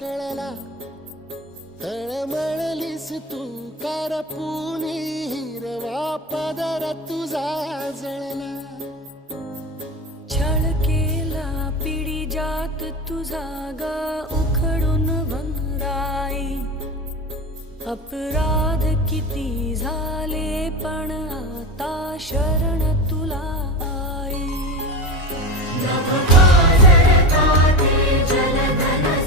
कळला, तळमळलीस तू करपुनी, हिरवा पदर तुझा जळला. छळ केला पिढी जात तुझा ग उखडून वनराई. अपराध किती झाले पण आता शरण तुला आई. नभ पाजळता ते जलधन